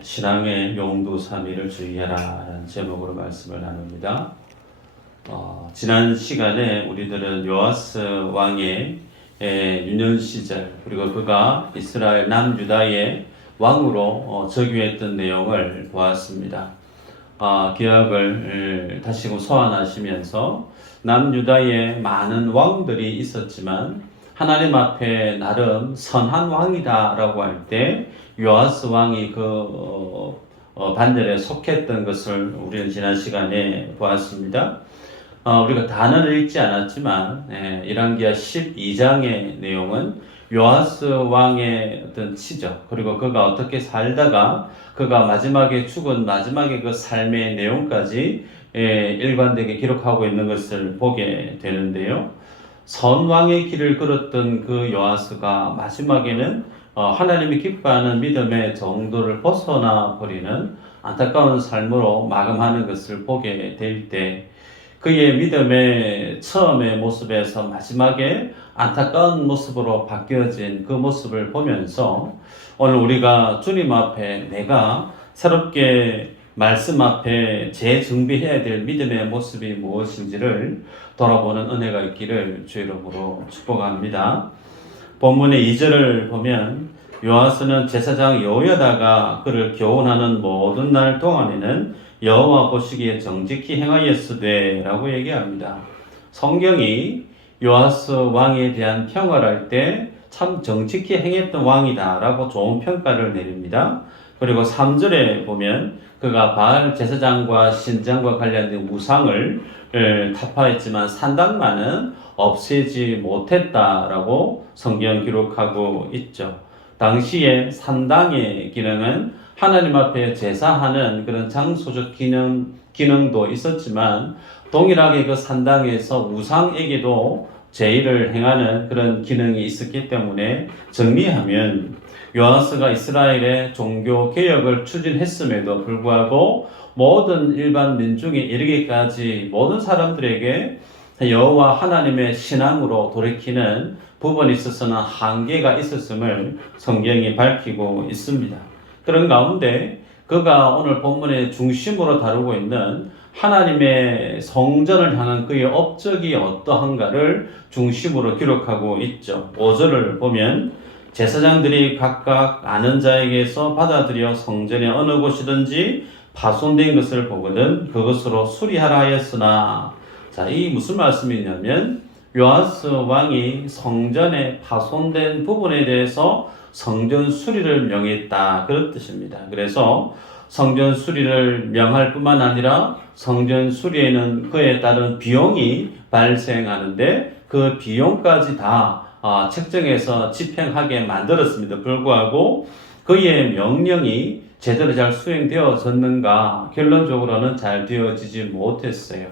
신앙의 용두삼위를 주의하라 라는 제목으로 말씀을 나눕니다. 지난 시간에 우리들은 요아스 왕의 유년 시절 그리고 그가 이스라엘 남유다의 왕으로 즉위했던 내용을 보았습니다. 기억을 다시금 소환하시면서 남유다에 많은 왕들이 있었지만 하나님 앞에 나름 선한 왕이다라고 할 때 요아스 왕이 그 반열에 속했던 것을 우리는 지난 시간에 보았습니다. 우리가 단어를 읽지 않았지만 열왕기하 12장의 내용은 요아스 왕의 어떤 치적 그리고 그가 어떻게 살다가 그가 마지막에 죽은 마지막에 그 삶의 내용까지 일관되게 기록하고 있는 것을 보게 되는데요. 선왕의 길을 걸었던 그 요아스가 마지막에는 하나님이 기뻐하는 믿음의 정도를 벗어나 버리는 안타까운 삶으로 마감하는 것을 보게 될 때 그의 믿음의 처음의 모습에서 마지막에 안타까운 모습으로 바뀌어진 그 모습을 보면서 오늘 우리가 주님 앞에 내가 새롭게 말씀 앞에 재정비해야 될 믿음의 모습이 무엇인지를 돌아보는 은혜가 있기를 주의 이름으로 축복합니다. 본문의 2절을 보면 요아스는 제사장 여호야다가 그를 교훈하는 모든 날 동안에는 여호와 보시기에 정직히 행하였으되 라고 얘기합니다. 성경이 요아스 왕에 대한 평가를 할 때 참 정직히 행했던 왕이다 라고 좋은 평가를 내립니다. 그리고 3절에 보면 그가 바알 제사장과 신장과 관련된 우상을 타파했지만 산당만은 없애지 못했다라고 성경 기록하고 있죠. 당시에 산당의 기능은 하나님 앞에 제사하는 그런 장소적 기능도 있었지만 동일하게 그 산당에서 우상에게도 제의를 행하는 그런 기능이 있었기 때문에 정리하면 요아스가 이스라엘의 종교 개혁을 추진했음에도 불구하고 모든 일반 민중에 이르기까지 모든 사람들에게 여호와 하나님의 신앙으로 돌이키는 부분에 있어서는 한계가 있었음을 성경이 밝히고 있습니다. 그런 가운데 그가 오늘 본문의 중심으로 다루고 있는 하나님의 성전을 향한 그의 업적이 어떠한가를 중심으로 기록하고 있죠. 5절을 보면 제사장들이 각각 아는 자에게서 받아들여 성전의 어느 곳이든지 파손된 것을 보거든 그것으로 수리하라 하였으나 자, 이 무슨 말씀이냐면 요아스 왕이 성전의 파손된 부분에 대해서 성전 수리를 명했다 그런 뜻입니다. 그래서 성전 수리를 명할 뿐만 아니라 성전 수리에는 그에 따른 비용이 발생하는데 그 비용까지 다 책정해서 집행하게 만들었습니다. 불구하고 그의 명령이 제대로 잘 수행되어졌는가? 결론적으로는 잘 되어지지 못했어요.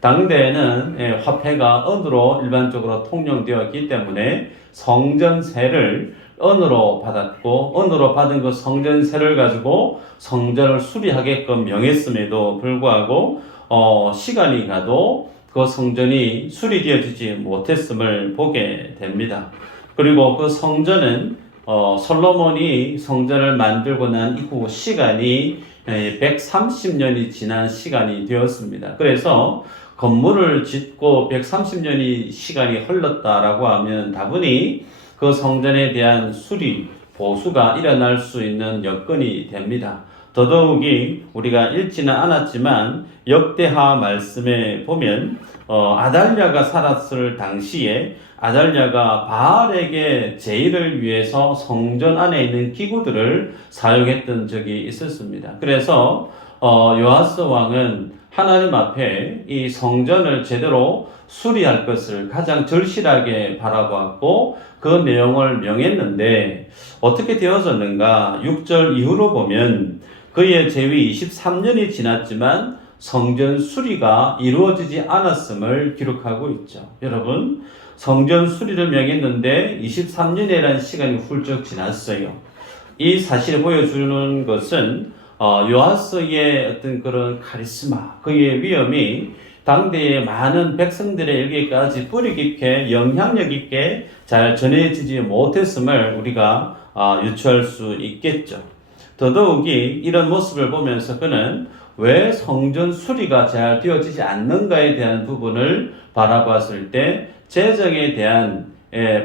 당대에는 화폐가 은으로 일반적으로 통용되었기 때문에 성전세를 은으로 받았고 은으로 받은 그 성전세를 가지고 성전을 수리하게끔 명했음에도 불구하고 시간이 가도 그 성전이 수리되어지지 못했음을 보게 됩니다. 그리고 그 성전은 솔로몬이 성전을 만들고 난 이후 시간이 130년이 지난 시간이 되었습니다. 그래서 건물을 짓고 130년이 시간이 흘렀다라고 하면 다분히 그 성전에 대한 수리, 보수가 일어날 수 있는 여건이 됩니다. 더더욱이 우리가 읽지는 않았지만 역대하 말씀에 보면 아달랴가 살았을 당시에 아달랴가 바알에게 제의를 위해서 성전 안에 있는 기구들을 사용했던 적이 있었습니다. 그래서 요아스 왕은 하나님 앞에 이 성전을 제대로 수리할 것을 가장 절실하게 바라보았고 그 내용을 명했는데 어떻게 되어졌는가? 6절 이후로 보면 그의 재위 23년이 지났지만 성전 수리가 이루어지지 않았음을 기록하고 있죠. 여러분, 성전 수리를 명했는데 23년이라는 시간이 훌쩍 지났어요. 이 사실을 보여주는 것은 요아스의 어떤 그런 카리스마, 그의 위엄이 당대의 많은 백성들에게까지 뿌리 깊게 영향력 있게 잘 전해지지 못했음을 우리가 유추할 수 있겠죠. 더더욱이 이런 모습을 보면서 그는 왜 성전 수리가 잘 되어지지 않는가에 대한 부분을 바라봤을 때 재정에 대한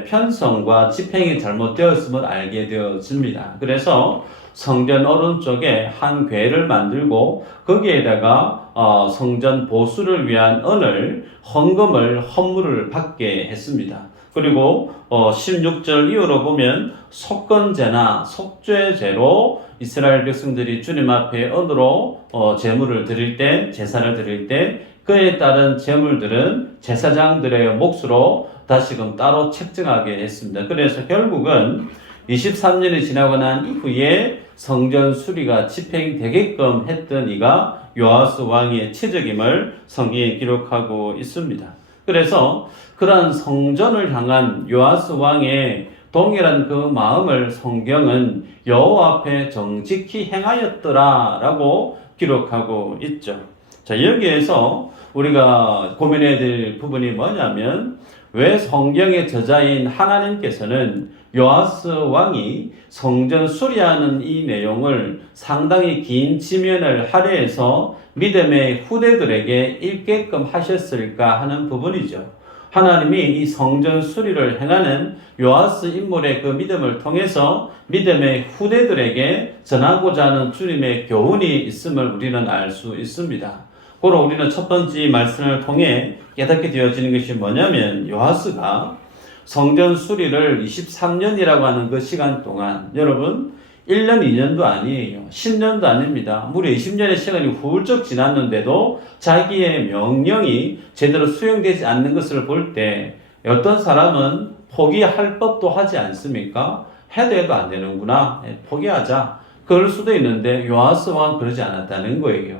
편성과 집행이 잘못되었음을 알게 되어집니다. 그래서 성전 오른쪽에 한 궤를 만들고 거기에다가 성전 보수를 위한 은을 헌금을 헌물을 받게 했습니다. 그리고 16절 이후로 보면 속건제나 속죄제로 이스라엘 백성들이 주님 앞에 은으로 제물을 드릴 때, 제사를 드릴 때 그에 따른 제물들은 제사장들의 몫으로 다시금 따로 책정하게 했습니다. 그래서 결국은 23년이 지나고 난 이후에 성전 수리가 집행되게끔 했던 이가 요아스 왕의 치적임을 성경에 기록하고 있습니다. 그래서 그러한 성전을 향한 요아스 왕의 동일한 그 마음을 성경은 여호와 앞에 정직히 행하였더라라고 기록하고 있죠. 자, 여기에서 우리가 고민해야 될 부분이 뭐냐면 왜 성경의 저자인 하나님께서는 요아스 왕이 성전 수리하는 이 내용을 상당히 긴 지면을 할애해서 믿음의 후대들에게 읽게끔 하셨을까 하는 부분이죠. 하나님이 이 성전 수리를 행하는 요아스 인물의 그 믿음을 통해서 믿음의 후대들에게 전하고자 하는 주님의 교훈이 있음을 우리는 알 수 있습니다. 고로 우리는 첫 번째 말씀을 통해 깨닫게 되어지는 것이 뭐냐면 요아스가 성전 수리를 23년이라고 하는 그 시간 동안 여러분 1년, 2년도 아니에요. 10년도 아닙니다. 무려 20년의 시간이 훌쩍 지났는데도 자기의 명령이 제대로 수행되지 않는 것을 볼 때 어떤 사람은 포기할 법도 하지 않습니까? 해도 해도 안 되는구나. 포기하자. 그럴 수도 있는데 요아스 왕은 그러지 않았다는 거예요.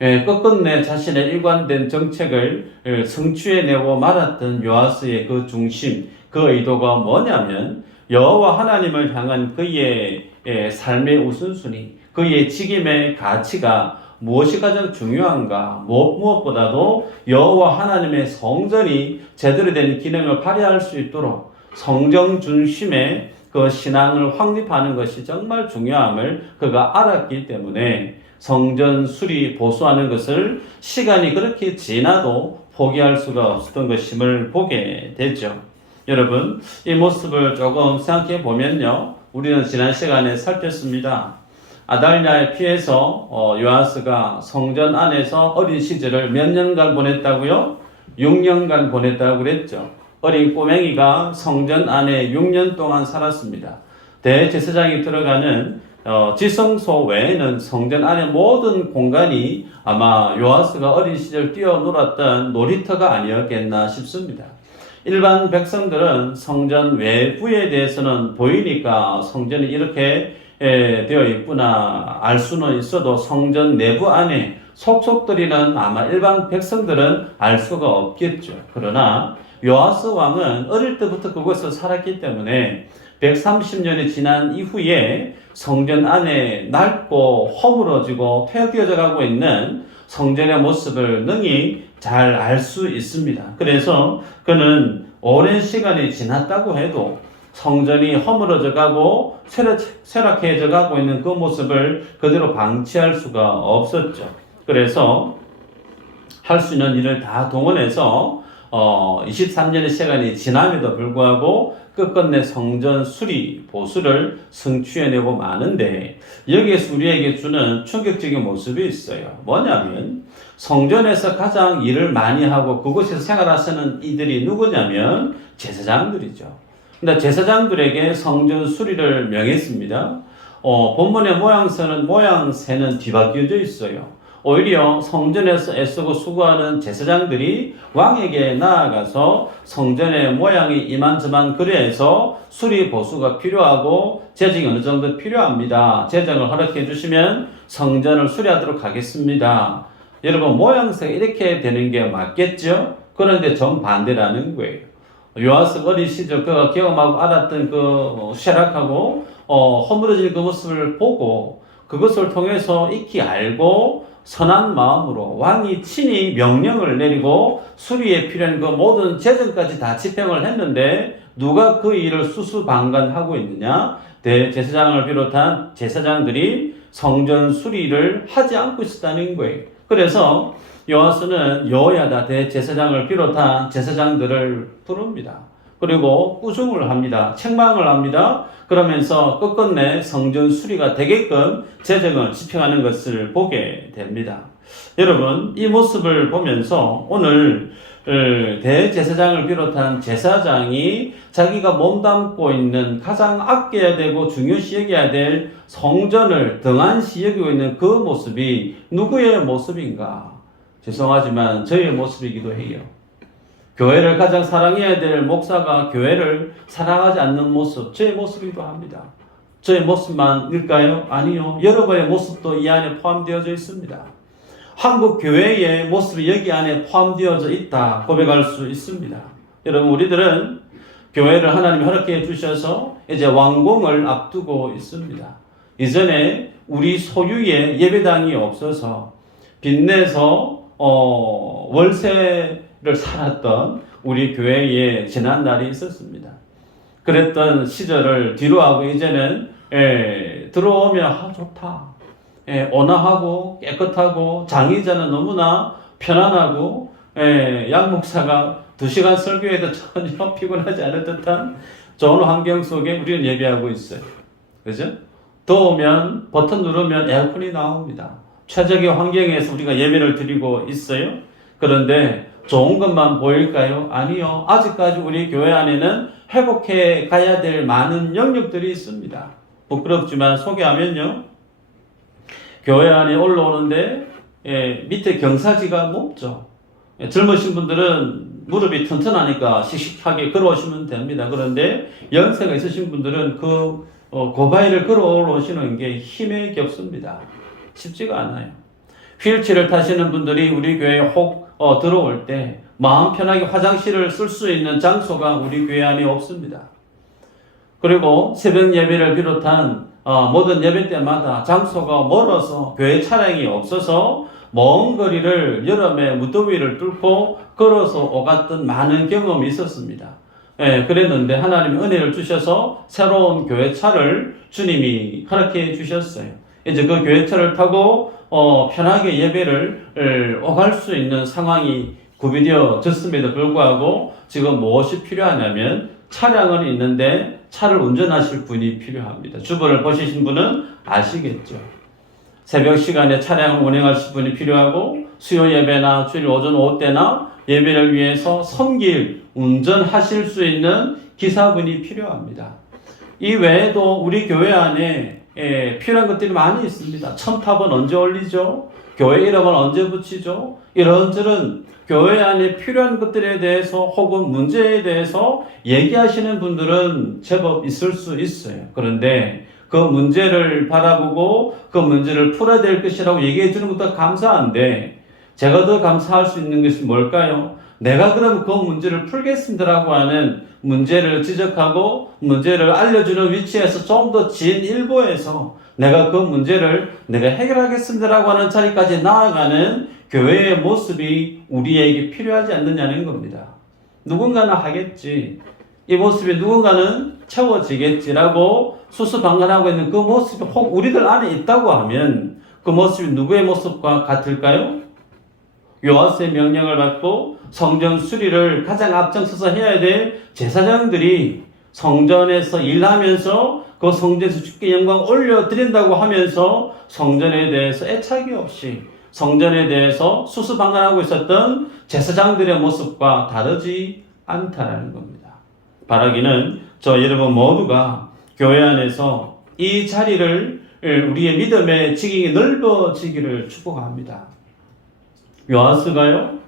끝끝내 자신의 일관된 정책을 성취해내고 말았던 요아스의 그 중심, 그 의도가 뭐냐면 여호와 하나님을 향한 그의 삶의 우선순위, 그의 직임의 가치가 무엇이 가장 중요한가? 무엇보다도 여호와 하나님의 성전이 제대로 된 기능을 발휘할 수 있도록 성전 중심의 그 신앙을 확립하는 것이 정말 중요함을 그가 알았기 때문에 성전 수리 보수하는 것을 시간이 그렇게 지나도 포기할 수가 없었던 것임을 보게 되죠. 여러분, 이 모습을 조금 생각해 보면요, 우리는 지난 시간에 살폈습니다. 아달랴의 피해서 요아스가 성전 안에서 어린 시절을 몇 년간 보냈다고요? 6년간 보냈다고 그랬죠. 어린 꼬맹이가 성전 안에 6년 동안 살았습니다. 대제사장이 들어가는 지성소 외에는 성전 안의 모든 공간이 아마 요아스가 어린 시절 뛰어놀았던 놀이터가 아니었겠나 싶습니다. 일반 백성들은 성전 외부에 대해서는 보이니까 성전이 이렇게 되어 있구나 알 수는 있어도 성전 내부 안에 속속들이는 아마 일반 백성들은 알 수가 없겠죠. 그러나 요아스 왕은 어릴 때부터 그곳에서 살았기 때문에 130년이 지난 이후에 성전 안에 낡고 허물어지고 퇴역되어져 가고 있는 성전의 모습을 능히 잘 알 수 있습니다. 그래서 그는 오랜 시간이 지났다고 해도 성전이 허물어져 가고 쇠락해져 가고 있는 그 모습을 그대로 방치할 수가 없었죠. 그래서 할 수 있는 일을 다 동원해서 23년의 시간이 지남에도 불구하고 끝끝내 성전 수리, 보수를 성취해내고 마는데 여기에서 우리에게 주는 충격적인 모습이 있어요. 뭐냐면 성전에서 가장 일을 많이 하고 그곳에서 생활하시는 이들이 누구냐면 제사장들이죠. 근데 제사장들에게 성전 수리를 명했습니다. 본문의 모양새는 뒤바뀌어져 있어요. 오히려 성전에서 애쓰고 수고하는 제사장들이 왕에게 나아가서 성전의 모양이 이만저만 그래서 수리 보수가 필요하고 재정이 어느 정도 필요합니다. 재정을 허락해 주시면 성전을 수리하도록 하겠습니다. 여러분, 모양새가 이렇게 되는 게 맞겠죠? 그런데 정반대라는 거예요. 요아스 어린 시절 그가 경험하고 알았던 그 쇠락하고 허물어진 그 모습을 보고 그것을 통해서 익히 알고 선한 마음으로 왕이 친히 명령을 내리고 수리에 필요한 그 모든 재정까지 다 집행을 했는데 누가 그 일을 수수방관하고 있느냐? 대제사장을 비롯한 제사장들이 성전 수리를 하지 않고 있었다는 거예요. 그래서 요하스는 여호야다 대제사장을 비롯한 제사장들을 부릅니다. 그리고 꾸중을 합니다. 책망을 합니다. 그러면서 끝끝내 성전 수리가 되게끔 재정을 집행하는 것을 보게 됩니다. 여러분, 이 모습을 보면서 오늘 대제사장을 비롯한 제사장이 자기가 몸담고 있는 가장 아껴야 되고 중요시 여겨야 될 성전을 등한시 여기고 있는 그 모습이 누구의 모습인가? 죄송하지만 저의 모습이기도 해요. 교회를 가장 사랑해야 될 목사가 교회를 사랑하지 않는 모습, 저의 모습이기도 합니다. 저의 모습만일까요? 아니요. 여러분의 모습도 이 안에 포함되어져 있습니다. 한국 교회의 모습이 여기 안에 포함되어져 있다 고백할 수 있습니다. 여러분, 우리들은 교회를 하나님이 허락해 주셔서 이제 완공을 앞두고 있습니다. 이전에 우리 소유의 예배당이 없어서 빚내서 월세를 살았던 우리 교회에 지난 날이 있었습니다. 그랬던 시절을 뒤로하고 이제는 들어오면 좋다. 온화하고 깨끗하고 장의자는 너무나 편안하고 양 목사가 2시간 설교해도 전혀 피곤하지 않을 듯한 좋은 환경 속에 우리는 예배하고 있어요. 그죠? 더우면 버튼 누르면 에어컨이 나옵니다. 최적의 환경에서 우리가 예배를 드리고 있어요. 그런데 좋은 것만 보일까요? 아니요. 아직까지 우리 교회 안에는 회복해 가야 될 많은 영역들이 있습니다. 부끄럽지만 소개하면요. 교회 안에 올라오는데 밑에 경사지가 높죠. 젊으신 분들은 무릎이 튼튼하니까 씩씩하게 걸어오시면 됩니다. 그런데 연세가 있으신 분들은 그 고바위를 걸어 올라오시는 게 힘에 겹습니다. 쉽지가 않아요. 휠체어를 타시는 분들이 우리 교회에 혹 들어올 때 마음 편하게 화장실을 쓸 수 있는 장소가 우리 교회 안에 없습니다. 그리고 새벽 예배를 비롯한 모든 예배 때마다 장소가 멀어서 교회 차량이 없어서 먼 거리를 여름에 무더위를 뚫고 걸어서 오갔던 많은 경험이 있었습니다. 그랬는데 하나님이 은혜를 주셔서 새로운 교회차를 주님이 허락해 주셨어요. 이제 그 교회차를 타고 편하게 예배를 오갈 수 있는 상황이 구비되어졌음에도 불구하고 지금 무엇이 필요하냐면 차량은 있는데 차를 운전하실 분이 필요합니다. 주변을 보시신 분은 아시겠죠. 새벽 시간에 차량을 운행하실 분이 필요하고 수요 예배나 주일 오전 오후 때나 예배를 위해서 섬길 운전하실 수 있는 기사분이 필요합니다. 이 외에도 우리 교회 안에 필요한 것들이 많이 있습니다. 첨탑은 언제 올리죠? 교회 이름은 언제 붙이죠? 이런저런 교회 안에 필요한 것들에 대해서 혹은 문제에 대해서 얘기하시는 분들은 제법 있을 수 있어요. 그런데 그 문제를 바라보고 그 문제를 풀어야 될 것이라고 얘기해 주는 것도 감사한데 제가 더 감사할 수 있는 것이 뭘까요? 내가 그럼 그 문제를 풀겠습니다라고 하는 문제를 지적하고 문제를 알려주는 위치에서 좀 더 진일보에서 내가 그 문제를 내가 해결하겠습니다라고 하는 자리까지 나아가는 교회의 모습이 우리에게 필요하지 않느냐는 겁니다. 누군가는 하겠지. 이 모습이 누군가는 채워지겠지라고 수수방관하고 있는 그 모습이 혹 우리들 안에 있다고 하면 그 모습이 누구의 모습과 같을까요? 요하스의 명령을 받고 성전 수리를 가장 앞장서서 해야 될 제사장들이 성전에서 일하면서 그 성전에서 주께 영광 올려드린다고 하면서 성전에 대해서 애착이 없이 성전에 대해서 수수방관하고 있었던 제사장들의 모습과 다르지 않다는 겁니다. 바라기는 저 여러분 모두가 교회 안에서 이 자리를 우리의 믿음의 지경이 넓어지기를 축복합니다. 요하스가요,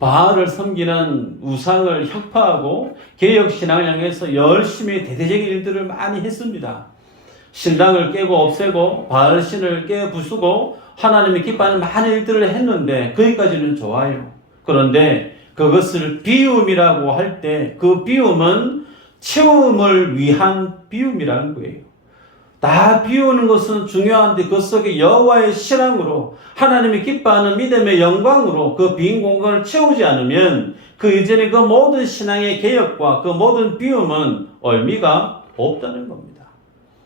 바알을 섬기는 우상을 혁파하고 개혁신앙을 향해서 열심히 대대적인 일들을 많이 했습니다. 신당을 깨고 없애고 바알신을 깨 부수고 하나님이 기뻐하는 많은 일들을 했는데 거기까지는 좋아요. 그런데 그것을 비움이라고 할 때 그 비움은 채움을 위한 비움이라는 거예요. 다 비우는 것은 중요한데 그 속에 여호와의 신앙으로 하나님이 기뻐하는 믿음의 영광으로 그 빈 공간을 채우지 않으면 그 이전의 그 모든 신앙의 개혁과 그 모든 비움은 의미가 없다는 겁니다.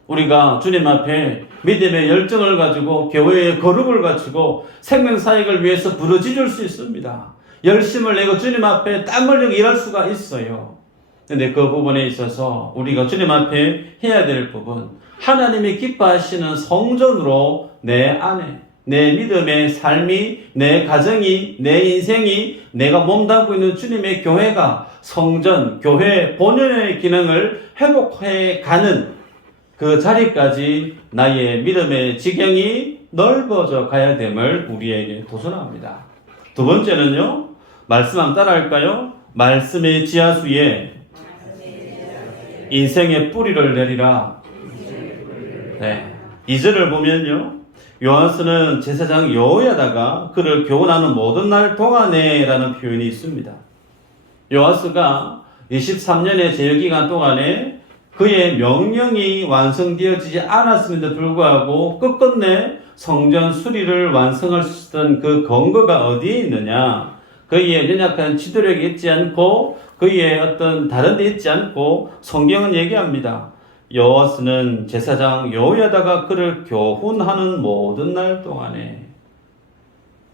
우리가 주님 앞에 믿음의 열정을 가지고 교회의 거룩을 갖추고 생명사역을 위해서 부르짖을 수 있습니다. 열심을 내고 주님 앞에 땀 흘리고 일할 수가 있어요. 근데 그 부분에 있어서 우리가 주님 앞에 해야 될 부분, 하나님이 기뻐하시는 성전으로 내 안에, 내 믿음의 삶이, 내 가정이, 내 인생이, 내가 몸담고 있는 주님의 교회가 성전, 교회 본연의 기능을 회복해 가는 그 자리까지 나의 믿음의 지경이 넓어져 가야 됨을 우리에게 도전합니다. 두 번째는요, 말씀 한번 따라할까요? 말씀의 지하수에 인생의 뿌리를 내리라. 네. 2절을 보면요, 요한스는 제사장 여호야다가 그를 교훈하는 모든 날 동안에 라는 표현이 있습니다. 요아스가 23년의 제일기간 동안에 그의 명령이 완성되어지지 않았음에도 불구하고 끝끝내 성전 수리를 완성할 수 있었던 그 근거가 어디에 있느냐? 그의 연약한 지도력이 있지 않고 그의 어떤 다른 데 있지 않고 성경은 얘기합니다. 여호와스는 제사장 여호야다가 그를 교훈하는 모든 날 동안에,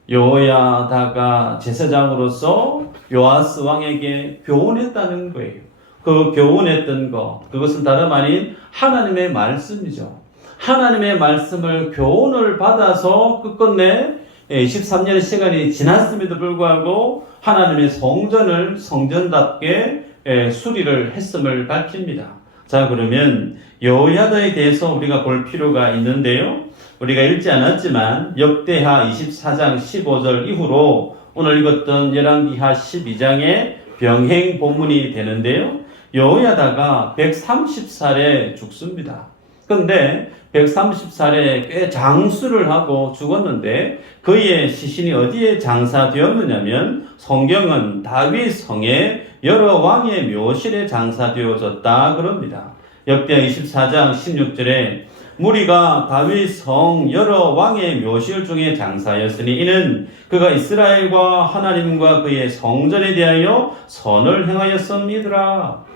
여호야다가 제사장으로서 요아스 왕에게 교훈했다는 거예요. 그 교훈했던 것, 그것은 다름 아닌 하나님의 말씀이죠. 하나님의 말씀을 교훈을 받아서 끝끝내 23년의 시간이 지났음에도 불구하고 하나님의 성전을 성전답게 수리를 했음을 밝힙니다. 자, 그러면 여호야다에 대해서 우리가 볼 필요가 있는데요, 우리가 읽지 않았지만 역대하 24장 15절 이후로 오늘 읽었던 열왕기하 12장의 병행 본문이 되는데요, 여호야다가 130살에 죽습니다. 그런데 130살에 꽤 장수를 하고 죽었는데 그의 시신이 어디에 장사되었느냐면 성경은 다윗 성의 여러 왕의 묘실에 장사되어졌다 그럽니다. 역대하 24장 16절에 무리가 다윗 성 여러 왕의 묘실 중에 장사였으니 이는 그가 이스라엘과 하나님과 그의 성전에 대하여 선을 행하였음이더라.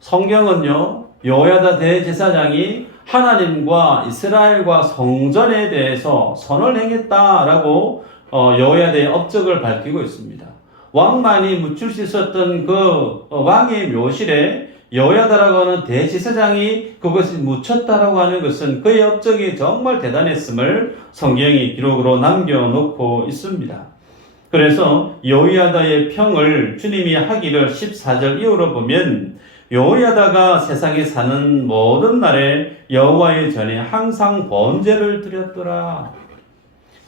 성경은요, 여호야다 대제사장이 하나님과 이스라엘과 성전에 대해서 선을 행했다라고 여호야다의 업적을 밝히고 있습니다. 왕만이 묻힐 수 있었던 그 왕의 묘실에 여호야다라고 하는 대제사장이 그것을 묻혔다라고 하는 것은 그의 업적이 정말 대단했음을 성경이 기록으로 남겨놓고 있습니다. 그래서 여호야다의 평을 주님이 하기를 14절 이후로 보면 여호야다가 세상에 사는 모든 날에 여호와의 전에 항상 번제를 드렸더라.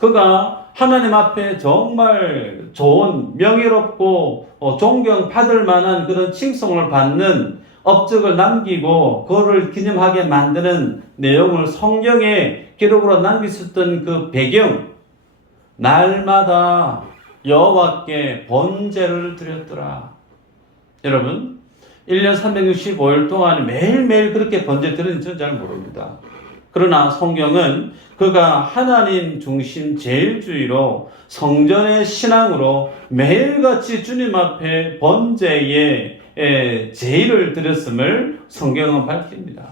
그가 하나님 앞에 정말 좋은, 명예롭고 존경받을 만한 그런 칭송을 받는 업적을 남기고 그거를 기념하게 만드는 내용을 성경에 기록으로 남겼었던 그 배경, 날마다 여호와께 번제를 드렸더라. 여러분, 1년 365일 동안 매일매일 그렇게 번제 드리는지는 잘 모릅니다. 그러나 성경은 그가 하나님 중심 제일주의로 성전의 신앙으로 매일같이 주님 앞에 번제에 제의를 드렸음을 성경은 밝힙니다.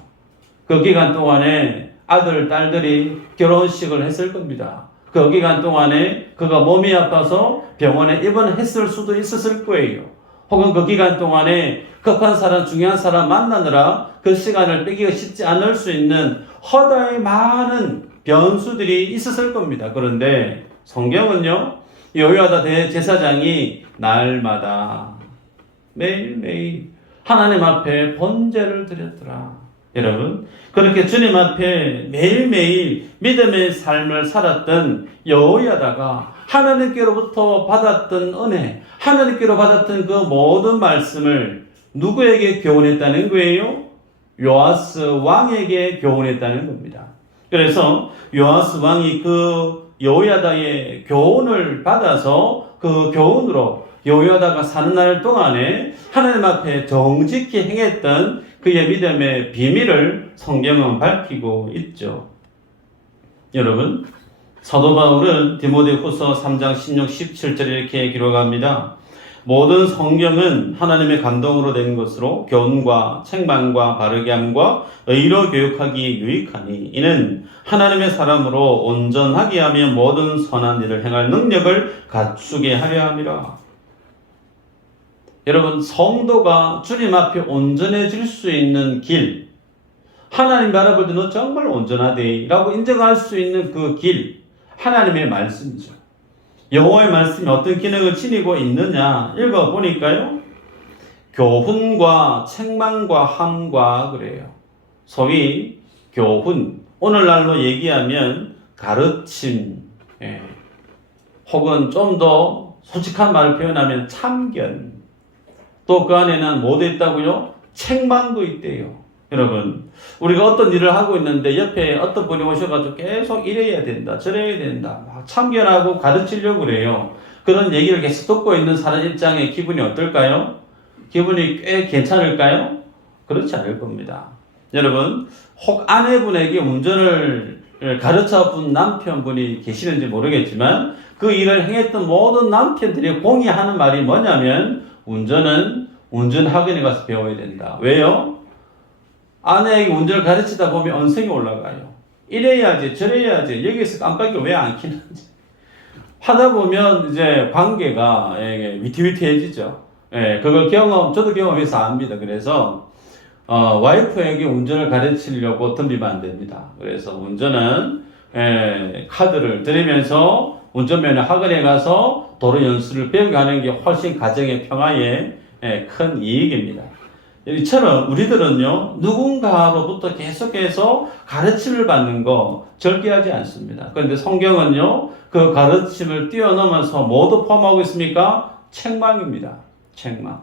그 기간 동안에 아들, 딸들이 결혼식을 했을 겁니다. 그 기간 동안에 그가 몸이 아파서 병원에 입원했을 수도 있었을 거예요. 혹은 그 기간 동안에 급한 사람, 중요한 사람 만나느라 그 시간을 빼기가 쉽지 않을 수 있는 허다의 많은 변수들이 있었을 겁니다. 그런데 성경은요, 여호야다 대제사장이 날마다 매일매일 하나님 앞에 번제를 드렸더라. 여러분, 그렇게 주님 앞에 매일매일 믿음의 삶을 살았던 여호야다가 하나님께로부터 받았던 은혜, 하나님께로 받았던 그 모든 말씀을 누구에게 교훈했다는 거예요? 요아스 왕에게 교훈했다는 겁니다. 그래서 요아스 왕이 그 여호야다의 교훈을 받아서 그 교훈으로 여호야다가 사는 날 동안에 하나님 앞에 정직히 행했던 그의 믿음의 비밀을 성경은 밝히고 있죠. 여러분, 사도 바울은 디모데후서 3장 16, 17절에 이렇게 기록합니다. 모든 성경은 하나님의 감동으로 된 것으로 교훈과 책망과 바르게 함과 의로 교육하기에 유익하니 이는 하나님의 사람으로 온전하게 하며 모든 선한 일을 행할 능력을 갖추게 하려 함이라. 여러분, 성도가 주님 앞에 온전해질 수 있는 길, 하나님 바라볼 때 너 정말 온전하대 라고 인정할 수 있는 그 길, 하나님의 말씀이죠. 여호와의 말씀이 어떤 기능을 지니고 있느냐 읽어보니까요, 교훈과 책망과 함과 그래요. 소위 교훈, 오늘날로 얘기하면 가르침, 혹은 좀 더 솔직한 말을 표현하면 참견, 또 그 안에는 뭐도 있다고요? 책망도 있대요. 여러분, 우리가 어떤 일을 하고 있는데 옆에 어떤 분이 오셔가지고 계속 이래야 된다, 저래야 된다, 막 참견하고 가르치려고 그래요. 그런 얘기를 계속 듣고 있는 사람 입장에 기분이 어떨까요? 기분이 꽤 괜찮을까요? 그렇지 않을 겁니다. 여러분, 혹 아내분에게 운전을 가르쳐 본 남편분이 계시는지 모르겠지만 그 일을 행했던 모든 남편들이 공유하는 말이 뭐냐면 운전은 운전학원에 가서 배워야 된다. 왜요? 아내에게 운전을 가르치다 보면 언성이 올라가요. 이래야지 저래야지 여기서 깜빡이를 왜 안 켜는지 하다 보면 이제 관계가 위태위태해지죠. 그걸 저도 경험해서 압니다. 그래서 와이프에게 운전을 가르치려고 덤비면 안 됩니다. 그래서 운전은 카드를 들이면서 운전면허 학원에 가서 도로 연수를 배우게 하는 게 훨씬 가정의 평화에 큰 이익입니다. 이처럼 우리들은요, 누군가로부터 계속해서 가르침을 받는 거 절개하지 않습니다. 그런데 성경은요, 그 가르침을 뛰어넘어서 뭐도 포함하고 있습니까? 책망입니다. 책망.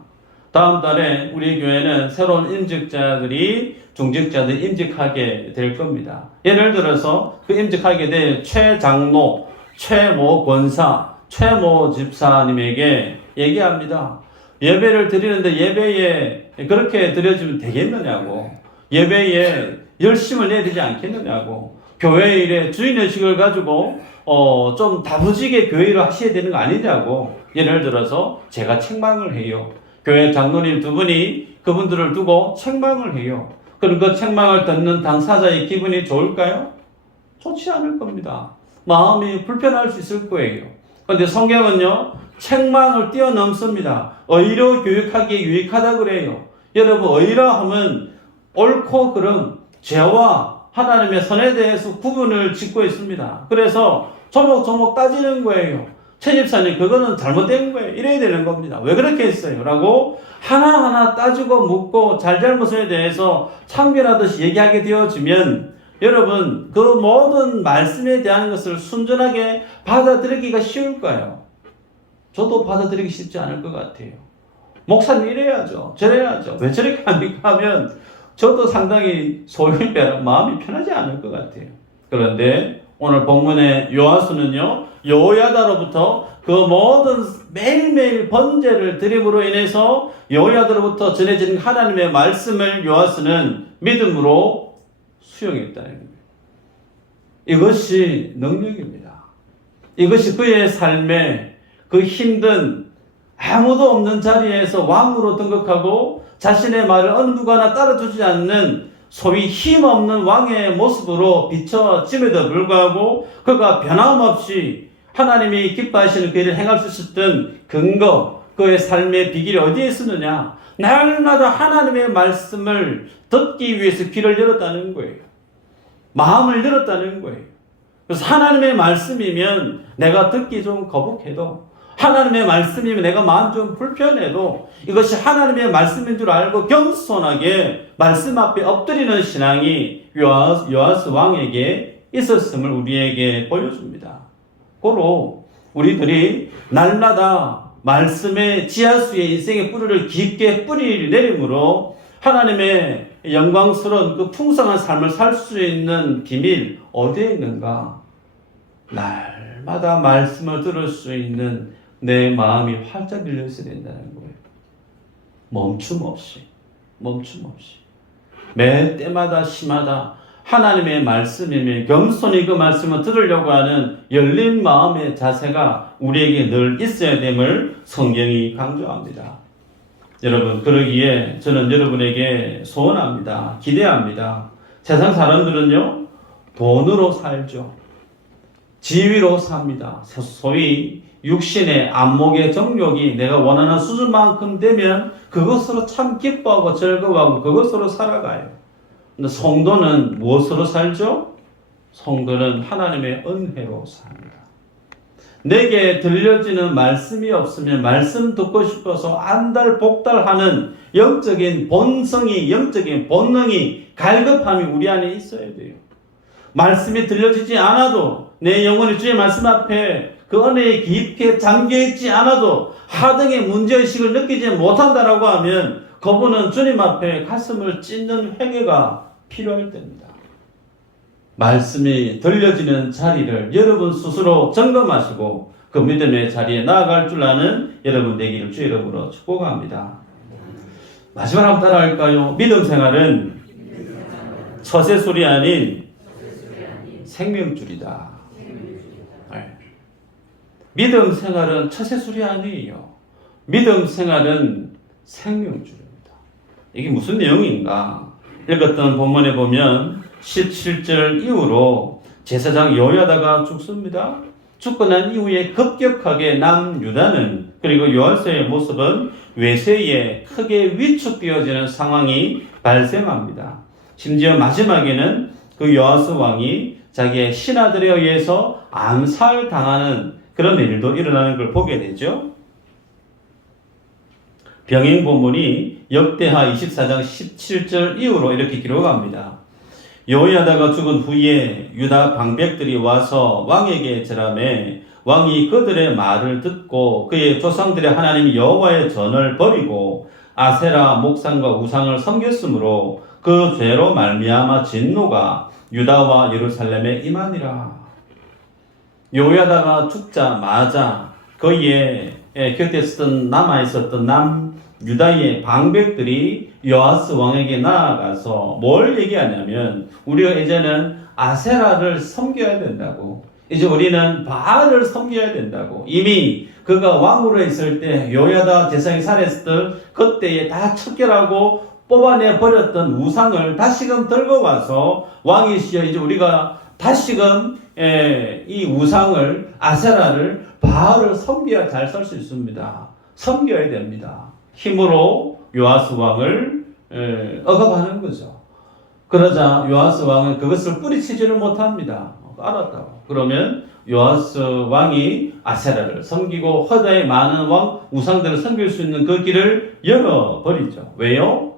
다음 달에 우리 교회는 새로운 중직자들이 임직하게 될 겁니다. 예를 들어서 그 임직하게 될 최장로, 최모 권사, 최모 집사님에게 얘기합니다. 예배를 드리는데 예배에 그렇게 드려주면 되겠느냐고, 예배에 열심을 내야 되지 않겠느냐고, 교회 일에 주인의식을 가지고 좀 다부지게 교회 일을 하셔야 되는 거 아니냐고. 예를 들어서 제가 책망을 해요. 교회 장로님 두 분이 그분들을 두고 책망을 해요. 그럼 그 책망을 듣는 당사자의 기분이 좋을까요? 좋지 않을 겁니다. 마음이 불편할 수 있을 거예요. 그런데 성경은요, 책망을 뛰어넘습니다. 의로 교육하기에 유익하다 그래요. 여러분, 의라 하면 옳고 그름, 죄와 하나님의 선에 대해서 구분을 짓고 있습니다. 그래서 조목조목 따지는 거예요. 최 집사님, 그거는 잘못된 거예요. 이래야 되는 겁니다. 왜 그렇게 했어요? 라고 하나하나 따지고 묻고 잘잘못에 대해서 참견하듯이 얘기하게 되어지면 여러분, 그 모든 말씀에 대한 것을 순전하게 받아들이기가 쉬울 거예요. 저도 받아들이기 쉽지 않을 것 같아요. 목사님 이래야죠, 저래야죠, 왜 저렇게 합니까 하면 저도 상당히 마음이 편하지 않을 것 같아요. 그런데 오늘 본문의 요아수는요, 여호야다로부터 그 모든 매일매일 번제를 드림으로 인해서 여호야다로부터 전해진 하나님의 말씀을 요아수는 믿음으로 수용했다는 겁니다. 이것이 능력입니다. 이것이 그의 삶의 그 힘든 아무도 없는 자리에서 왕으로 등극하고 자신의 말을 어느 누구나 따라주지 않는 소위 힘없는 왕의 모습으로 비춰짐에도 불구하고 그가 변함없이 하나님이 기뻐하시는 그 일을 행할 수 있었던 근거, 그의 삶의 비결이 어디에 있었느냐? 날마다 하나님의 말씀을 듣기 위해서 귀를 열었다는 거예요. 마음을 열었다는 거예요. 그래서 하나님의 말씀이면 내가 듣기 좀 거북해도, 하나님의 말씀이면 내가 마음 좀 불편해도 이것이 하나님의 말씀인 줄 알고 겸손하게 말씀 앞에 엎드리는 신앙이 요아스 왕에게 있었음을 우리에게 보여줍니다. 고로 우리들이 날마다 말씀의 지하수에 인생의 뿌리를 깊게 뿌리를 내림으로 하나님의 영광스러운 그 풍성한 삶을 살 수 있는 비밀 어디에 있는가? 날마다 말씀을 들을 수 있는 내 마음이 활짝 열려 있어야 된다는 거예요. 멈춤 없이. 매 때마다 시마다 하나님의 말씀이며 겸손히 그 말씀을 들으려고 하는 열린 마음의 자세가 우리에게 늘 있어야 됨을 성경이 강조합니다. 여러분, 그러기에 저는 여러분에게 소원합니다. 기대합니다. 세상 사람들은요, 돈으로 살죠. 지위로 삽니다. 소위 육신의 안목의 정욕이 내가 원하는 수준만큼 되면 그것으로 참 기뻐하고 즐거워하고 그것으로 살아가요. 근데 성도는 무엇으로 살죠? 성도는 하나님의 은혜로 삽니다. 내게 들려지는 말씀이 없으면 말씀 듣고 싶어서 안달복달하는 영적인 본성이, 영적인 본능이, 갈급함이 우리 안에 있어야 돼요. 말씀이 들려지지 않아도 내 영혼이 주의 말씀 앞에 그 은혜에 깊게 잠겨있지 않아도 하등의 문제의식을 느끼지 못한다라고 하면 그분은 주님 앞에 가슴을 찢는 회개가 필요할 때입니다. 말씀이 들려지는 자리를 여러분 스스로 점검하시고 그 믿음의 자리에 나아갈 줄 아는 여러분 되기를 주의 이름으로 축복합니다. 마지막으로 한번 따라할까요? 믿음 생활은 처세술이 아닌 생명줄이다. 네. 믿음 생활은 처세술이 아니에요. 믿음 생활은 생명줄입니다. 이게 무슨 내용인가? 읽었던 본문에 보면 17절 이후로 제사장 여호야다가 죽습니다. 죽고 난 이후에 급격하게 남유다는 그리고 요아스의 모습은 외세에 크게 위축되어지는 상황이 발생합니다. 심지어 마지막에는 그 요아스 왕이 자기의 신하들에 의해서 암살당하는 그런 일도 일어나는 걸 보게 되죠. 병행 본문이 역대하 24장 17절 이후로 이렇게 기록합니다. 여호야다가 죽은 후에 유다 방백들이 와서 왕에게 절하매 왕이 그들의 말을 듣고 그의 조상들의 하나님 여호와의 전을 버리고 아세라 목상과 우상을 섬겼으므로 그 죄로 말미암아 진노가 유다와 예루살렘에 임하니라. 여호야다가 죽자마자 그의 곁에 남아있었던 남유다의 방백들이 요아스 왕에게 나아가서 뭘 얘기하냐면 우리가 이제는 아세라를 섬겨야 된다고, 이제 우리는 바알을 섬겨야 된다고, 이미 그가 왕으로 있을 때 여호야다 제사장이 살했을 그때에 다 척결하고 뽑아내 버렸던 우상을 다시금 들고 와서 왕이시여 이제 우리가 다시금 이 우상을 아세라를 바알을 섬겨야 잘 살 수 있습니다. 섬겨야 됩니다. 힘으로 요아스 왕을 억압하는 거죠. 그러자 요아스 왕은 그것을 뿌리치지를 못합니다. 알았다고. 그러면 요아스 왕이 아세라를 섬기고 허다의 많은 우상들을 섬길 수 있는 그 길을 열어버리죠. 왜요?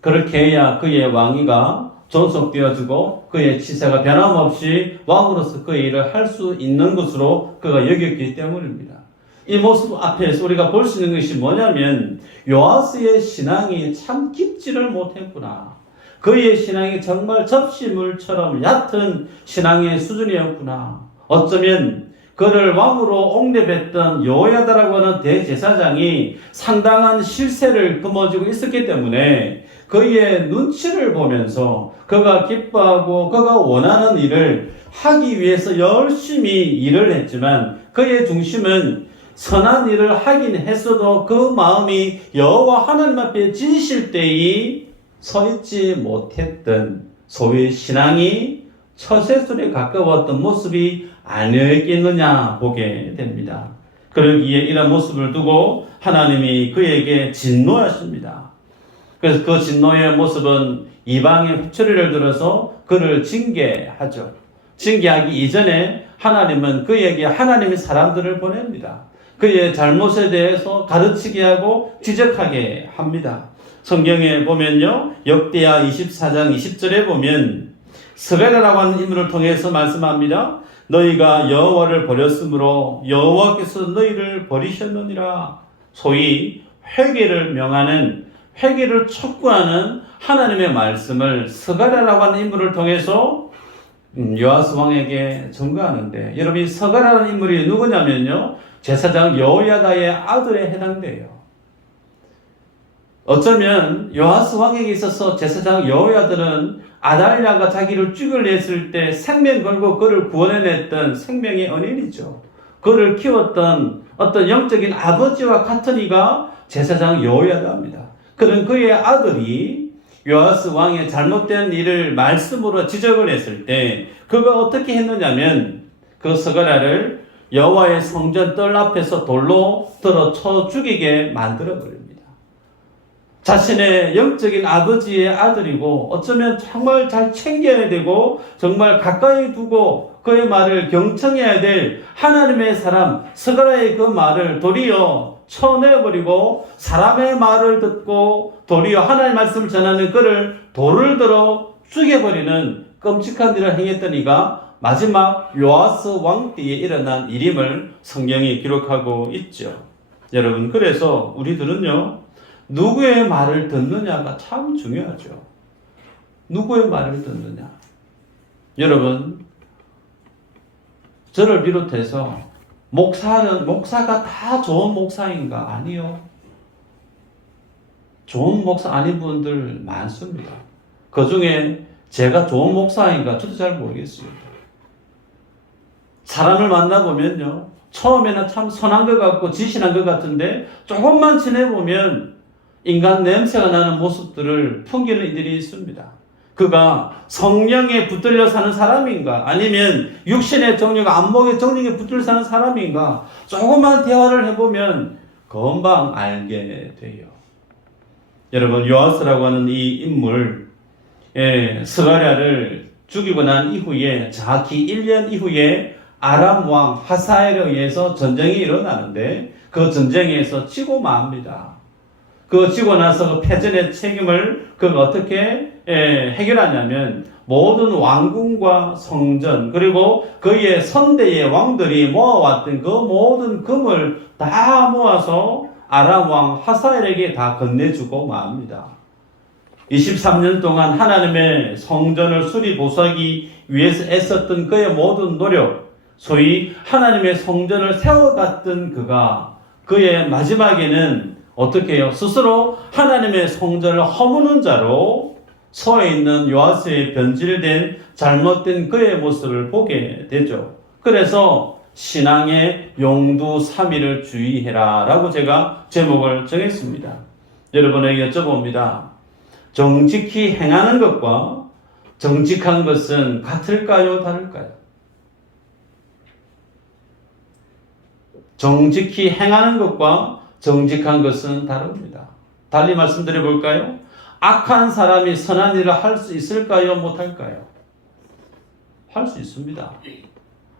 그렇게 해야 그의 왕위가 존속되어지고 그의 치세가 변함없이 왕으로서 그의 일을 할 수 있는 것으로 그가 여겼기 때문입니다. 이 모습 앞에서 우리가 볼 수 있는 것이 뭐냐면 요아스의 신앙이 참 깊지를 못했구나. 그의 신앙이 정말 접시물처럼 얕은 신앙의 수준이었구나. 어쩌면 그를 왕으로 옹립했던 여호야다라고 하는 대제사장이 상당한 실세를 거머쥐고 있었기 때문에 그의 눈치를 보면서 그가 기뻐하고 그가 원하는 일을 하기 위해서 열심히 일을 했지만 그의 중심은 선한 일을 하긴 했어도 그 마음이 여호와 하나님 앞에 지실 때에 서 있지 못했던 소위 신앙이 처세술에 가까웠던 모습이 아니었겠느냐 보게 됩니다. 그러기에 이런 모습을 두고 하나님이 그에게 진노하십니다. 그래서 그 진노의 모습은 이방의 회초리를 들어서 그를 징계하죠. 징계하기 이전에 하나님은 그에게 하나님의 사람들을 보냅니다. 그의 잘못에 대해서 가르치게 하고 지적하게 합니다. 성경에 보면요, 역대하 24장 20절에 보면 스가랴라고 하는 인물을 통해서 말씀합니다. 너희가 여호와를 버렸으므로 여호와께서 너희를 버리셨느니라. 소위 회개를 명하는, 회개를 촉구하는 하나님의 말씀을 스가랴라고 하는 인물을 통해서 요아스 왕에게 전가하는데, 여러분 이 스가랴라는 인물이 누구냐면요, 제사장 여호야다의 아들에 해당돼요. 어쩌면 요아스 왕에게 있어서 제사장 여호야다는 아달랴가 자기를 죽여냈을 때 생명 걸고 그를 구원해냈던 생명의 은인이죠. 그를 키웠던 어떤 영적인 아버지와 같은 이가 제사장 여호야다입니다. 그는 그의 아들이 요아스 왕의 잘못된 일을 말씀으로 지적을 했을 때 그가 어떻게 했느냐면 그 스가랴를 여호와의 성전 뜰 앞에서 돌로 들어 쳐 죽이게 만들어 버립니다. 자신의 영적인 아버지의 아들이고 어쩌면 정말 잘 챙겨야 되고 정말 가까이 두고 그의 말을 경청해야 될 하나님의 사람 스가랴의 그 말을 도리어 쳐내버리고 사람의 말을 듣고 도리어 하나님의 말씀을 전하는 그를 돌을 들어 죽여버리는 끔찍한 일을 행했던 이가 마지막 요아스 왕 때에 일어난 일임을 성경이 기록하고 있죠. 여러분, 그래서 우리들은요, 누구의 말을 듣느냐가 참 중요하죠. 누구의 말을 듣느냐. 여러분, 저를 비롯해서 목사가 다 좋은 목사인가? 아니요. 좋은 목사 아닌 분들 많습니다. 그 중에 제가 좋은 목사인가? 저도 잘 모르겠습니다. 사람을 만나보면요, 처음에는 참 선한 것 같고 지신한 것 같은데 조금만 지내보면 인간 냄새가 나는 모습들을 풍기는 이들이 있습니다. 그가 성령에 붙들려 사는 사람인가 아니면 육신의 정욕, 안목의 정욕에 붙들려 사는 사람인가 조금만 대화를 해보면 금방 알게 돼요. 여러분, 요아스라고 하는 이 인물, 스가랴를 죽이고 난 이후에 정확히 1년 이후에 아람 왕 하사엘에 의해서 전쟁이 일어나는데 그 전쟁에서 지고 맙니다. 그 지고 나서 그 패전의 책임을 그가 어떻게 해결하냐면 모든 왕궁과 성전 그리고 그의 선대의 왕들이 모아왔던 그 모든 금을 다 모아서 아람 왕 하사엘에게 다 건네주고 맙니다. 23년 동안 하나님의 성전을 수리 보수하기 위해서 애썼던 그의 모든 노력, 소위 하나님의 성전을 세워갔던 그가 그의 마지막에는 어떻게 해요? 스스로 하나님의 성전을 허무는 자로 서에 있는 요아스의 변질된 잘못된 그의 모습을 보게 되죠. 그래서 신앙의 용두삼위를 주의해라 라고 제가 제목을 정했습니다. 여러분에게 여쭤봅니다. 정직히 행하는 것과 정직한 것은 같을까요? 다를까요? 정직히 행하는 것과 정직한 것은 다릅니다. 달리 말씀드려 볼까요? 악한 사람이 선한 일을 할 수 있을까요? 못할까요? 할 수 있습니다.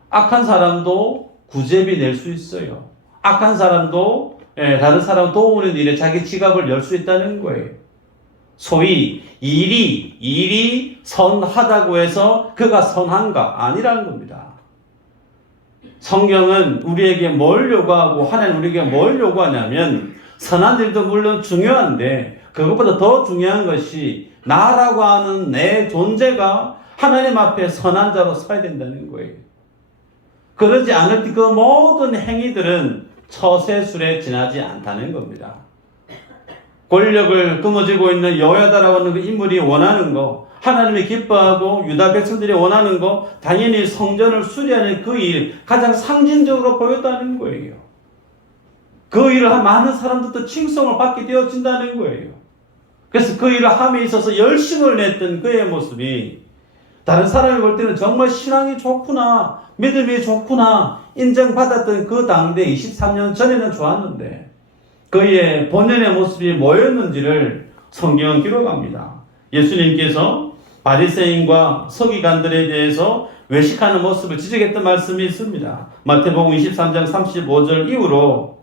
악한 사람도 구제비 낼 수 있어요. 악한 사람도 다른 사람 도우는 일에 자기 지갑을 열 수 있다는 거예요. 소위 일이 선하다고 해서 그가 선한가? 아니라는 겁니다. 성경은 우리에게 뭘 요구하고 하나님 우리에게 뭘 요구하냐면 선한 일도 물론 중요한데 그것보다 더 중요한 것이 나라고 하는 내 존재가 하나님 앞에 선한 자로 서야 된다는 거예요. 그러지 않을 때 그 모든 행위들은 처세술에 지나지 않다는 겁니다. 권력을 끊어지고 있는 여호야다라고 하는 그 인물이 원하는 거, 하나님이 기뻐하고 유다 백성들이 원하는 거, 당연히 성전을 수리하는 그 일, 가장 상징적으로 보였다는 거예요. 그 일을 한 많은 사람들도 칭송을 받게 되어진다는 거예요. 그래서 그 일을 함에 있어서 열심을 냈던 그의 모습이 다른 사람이 볼 때는 정말 신앙이 좋구나, 믿음이 좋구나 인정받았던 그 당대 23년 전에는 좋았는데 그의 본연의 모습이 뭐였는지를 성경은 기록합니다. 예수님께서 바리새인과 서기관들에 대해서 외식하는 모습을 지적했던 말씀이 있습니다. 마태복음 23장 35절 이후로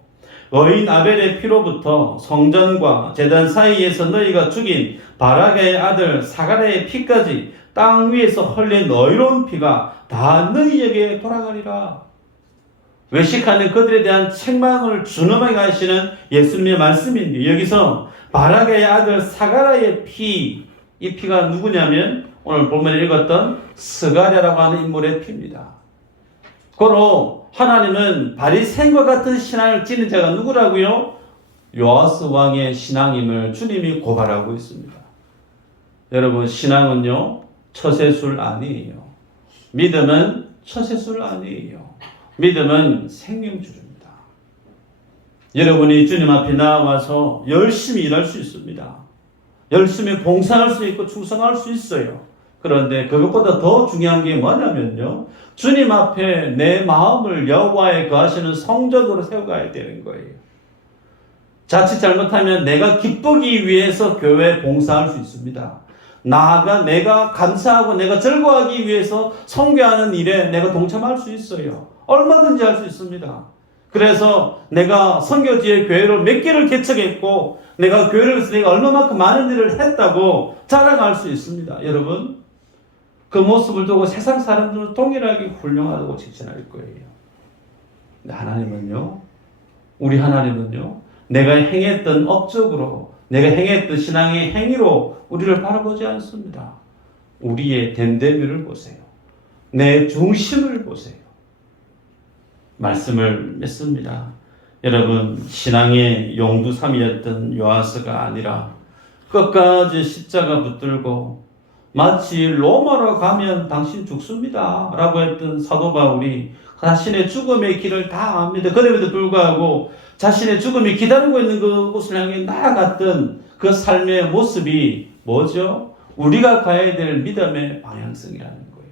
의인 아벨의 피로부터 성전과 제단 사이에서 너희가 죽인 바라게의 아들 사가랴의 피까지 땅 위에서 흘린 너희로운 피가 다 너희에게 돌아가리라. 외식하는 그들에 대한 책망을 준엄하게 하시는 예수님의 말씀인데 여기서 바라게의 아들 사가랴의 피, 이 피가 누구냐면 오늘 본문에 읽었던 스가랴라고 하는 인물의 피입니다. 고로 하나님은 바리새인과 같은 신앙을 지닌 자가 누구라고요? 요아스 왕의 신앙임을 주님이 고발하고 있습니다. 여러분, 신앙은요 처세술 아니에요. 믿음은 처세술 아니에요. 믿음은 생명줄입니다. 여러분이 주님 앞에 나와서 열심히 일할 수 있습니다. 열심히 봉사할 수 있고 충성할 수 있어요. 그런데 그것보다 더 중요한 게 뭐냐면요. 주님 앞에 내 마음을 여호와의 거하시는 성전으로 세워가야 되는 거예요. 자칫 잘못하면 내가 기쁘기 위해서 교회에 봉사할 수 있습니다. 나아가 내가 감사하고 내가 즐거워하기 위해서 선교하는 일에 내가 동참할 수 있어요. 얼마든지 할 수 있습니다. 그래서 내가 선교 뒤에 교회를 몇 개를 개척했고 내가 교회를 위해서 내가 얼마만큼 많은 일을 했다고 자랑할 수 있습니다. 여러분, 그 모습을 두고 세상 사람들은 동일하게 훌륭하다고 칭찬할 거예요. 근데 하나님은요, 우리 하나님은요, 내가 행했던 업적으로, 내가 행했던 신앙의 행위로 우리를 바라보지 않습니다. 우리의 됨됨이를 보세요. 내 중심을 보세요. 말씀을 맺습니다. 여러분, 신앙의 용두삼이었던 요아스가 아니라 끝까지 십자가 붙들고 마치 로마로 가면 당신 죽습니다 라고 했던 사도 바울이 자신의 죽음의 길을 다 압니다. 그럼에도 불구하고 자신의 죽음이 기다리고 있는 그곳을 향해 나아갔던 그 삶의 모습이 뭐죠? 우리가 가야 될 믿음의 방향성이라는 거예요.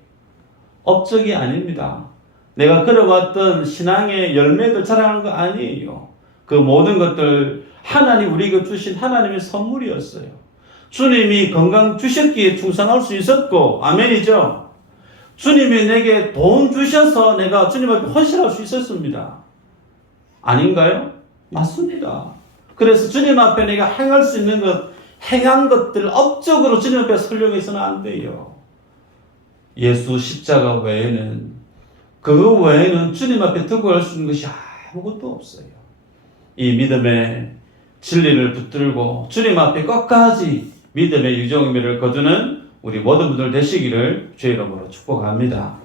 업적이 아닙니다. 내가 걸어왔던 신앙의 열매들 자랑하는 거 아니에요. 그 모든 것들 하나님 우리에게 주신 하나님의 선물이었어요. 주님이 건강 주셨기에 충성할 수 있었고, 아멘이죠. 주님이 내게 돈 주셔서 내가 주님 앞에 헌신할 수 있었습니다. 아닌가요? 맞습니다. 그래서 주님 앞에 내가 행할 수 있는 것, 행한 것들 업적으로 주님 앞에 서려고 해서는 안 돼요. 예수 십자가 외에는, 그 외에는 주님 앞에 두고 할 수 있는 것이 아무것도 없어요. 이 믿음의 진리를 붙들고 주님 앞에 끝까지 믿음의 유종의미를 거두는 우리 모든 분들 되시기를 주의 이름으로 축복합니다.